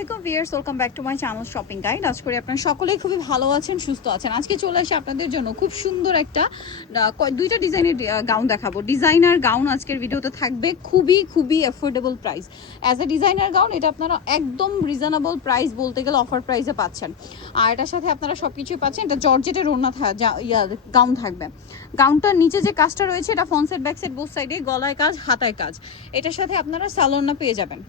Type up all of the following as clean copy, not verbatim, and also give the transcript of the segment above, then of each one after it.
আলাইকুম viewers, welcome back to my channel shopping guide. আজ করি আপনারা সকলেই খুবই ভালো আছেন, সুস্থ আছেন। আজকে চলে আসি আপনাদের জন্য খুব সুন্দর একটা দুইটা ডিজাইনের গাউন দেখাবো। ডিজাইনার গাউন আজকের ভিডিওতে থাকবে, খুবই affordable price. As a designer gown এটা আপনারা একদম রিজনেবল প্রাইস বলতে গেলে অফার প্রাইসে পাচ্ছেন। আর এটার সাথে আপনারা সব কিছুই পাচ্ছেন। এটা জর্জেটের ওড়না গাউন থাকবে। গাউনটার নিচে যে কাজটা রয়েছে এটা front side back side both সাইডে, গলায় কাজ হাতায় কাজ। এটার সাথে আপনারা সালোয়ার পেয়ে যাবেন।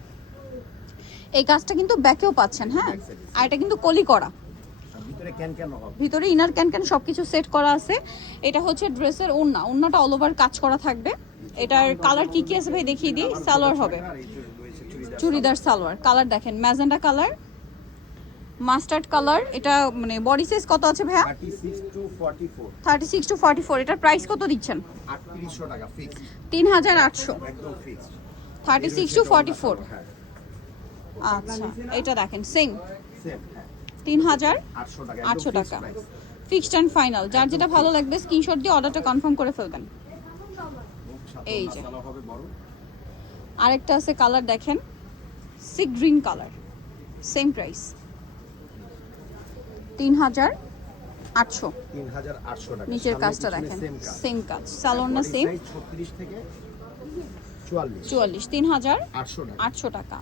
এই কাজটা কিন্তু ব্যাকেও পাচ্ছেন, হ্যাঁ। আর এটা কিন্তু কলি করা, ভিতরে ইনার ক্যান সবকিছু সেট করা আছে। এটা হচ্ছে ড্রেসের ওড়নাটা অল ওভার কাজ করা থাকবে। এটার কালার কি কি আছে ভাই দেখিয়ে দিই। সালোয়ার হবে চুড়িদার সালোয়ার, কালার দেখেন ম্যাজেন্ডা কালার, মাস্টার্ড কালার। এটা মানে বডি সাইজ কত আছে ভাইয়া? 36 টু 44। এটার প্রাইস কত দিচ্ছেন? 3800 টাকা ফিক্স, 3800, একদম ফিক্স, 36 টু 44। আচ্ছা, এটা দেখেন সেম 3800 টাকা ফিক্সড অ্যান্ড ফাইনাল। যার যেটা ভালো লাগবে স্ক্রিনশট দিয়ে অর্ডারটা কনফার্ম করে ফেলবেন। এই যে আরেকটা আছে কালার দেখেন, sea green colour, same price 3800। নিচের কাজটা দেখেন সেম কাজ, সালোয়ারটা সেম 36 থেকে 44, 3800 টাকা।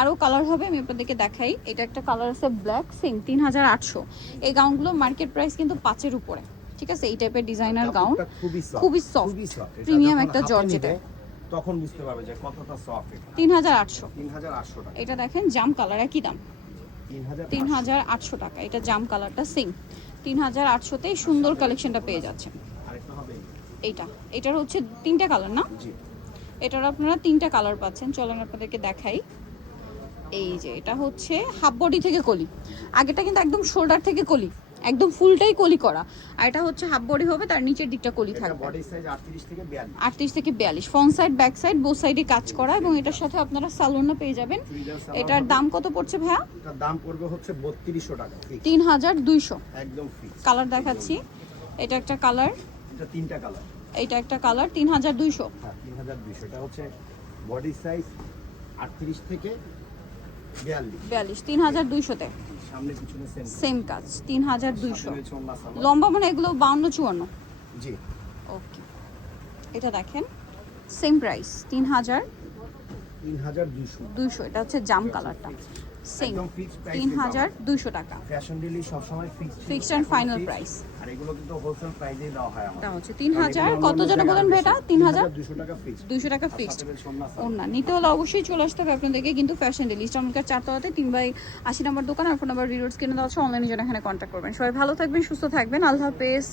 আরও কালার হবে, আমি আপনাদেরকে দেখাই। এটা একটা কালার আছে ব্ল্যাক, সেম 3800। এই গাউনগুলো মার্কেট প্রাইস কিন্তু 5-এর উপরে, ঠিক আছে। এই টাইপের ডিজাইনার গাউন খুবই সফট, প্রিমিয়াম একটা জর্জেটের, তখন বুঝতে পারবে যে কতটা সফট। 3800 টাকা। এটা দেখেন জাম কালার, একই দাম 3800 টাকা। এটা জাম কালারটা সেম 3800 তে সুন্দর কালেকশনটা পেয়ে যাচ্ছেন। আরেকটা হবে এটার হচ্ছে 3টা কালার না? জি, এটার আপনারা 3টা কালার পাচ্ছেন। চলেন আপনাদেরকে দেখাই। এই যে এটা হচ্ছে হাফ বডি থেকে কলি, আগেটা কিন্তু একদম শোল্ডার থেকে কলি, একদম ফুলটাই কলি করা। আর এটা হচ্ছে হাফ বডি হবে, তার নিচের দিকটা কলি থাকবে। বডি সাইজ 38 থেকে 42, 38 থেকে 42, front side back side both সাইডে কাজ করা। এবং এটার সাথে আপনারা সালোয়ার পেয়ে যাবেন। এটার দাম কত পড়ছে ভাইয়া? এটার দাম পড়বে হচ্ছে 3200 টাকা ফিক্স, 3200 একদম ফিক্স। কালার দেখাচ্ছি। এটা একটা কালার, এটা 3টা কালার, এটা একটা কালার 3200। হ্যাঁ 3200। এটা হচ্ছে বডি সাইজ 38 থেকে 42, 3200 তে সামনে পিছনে সেম কাজ 3200। লম্বা মানে এগুলো 52-54। জি, ওকে, এটা দেখেন সেম প্রাইস 3200। এটা হচ্ছে জাম কালারটা, সেম 3200 টাকা। ফ্যাশন ডেলি সব সময় ফিক্সড এন্ড ফাইনাল প্রাইস। আর এগুলো কিন্তু হোলসেল প্রাইসে দেওয়া হয় আমাদের। এটা হচ্ছে 3000। কত জন বলেন ভাইটা? 3200 টাকা ফিক্স, 200 টাকা ফিক্সড। ওনা নিতে হলে অবশ্যই চলে আসতে হবে আপনাদেরকে কিন্তু ফ্যাশন ডেলি ইস্টার্নকার 4তলাতে 3/80 নম্বর দোকান। আর ফোন নাম্বার ভিডিওস কিনে দেওয়া আছে, অনলাইনে জন্য এখানে কন্ট্যাক্ট করবেন। সবাই ভালো থাকবেন, সুস্থ থাকবেন, আল্লাহ হাফেজ।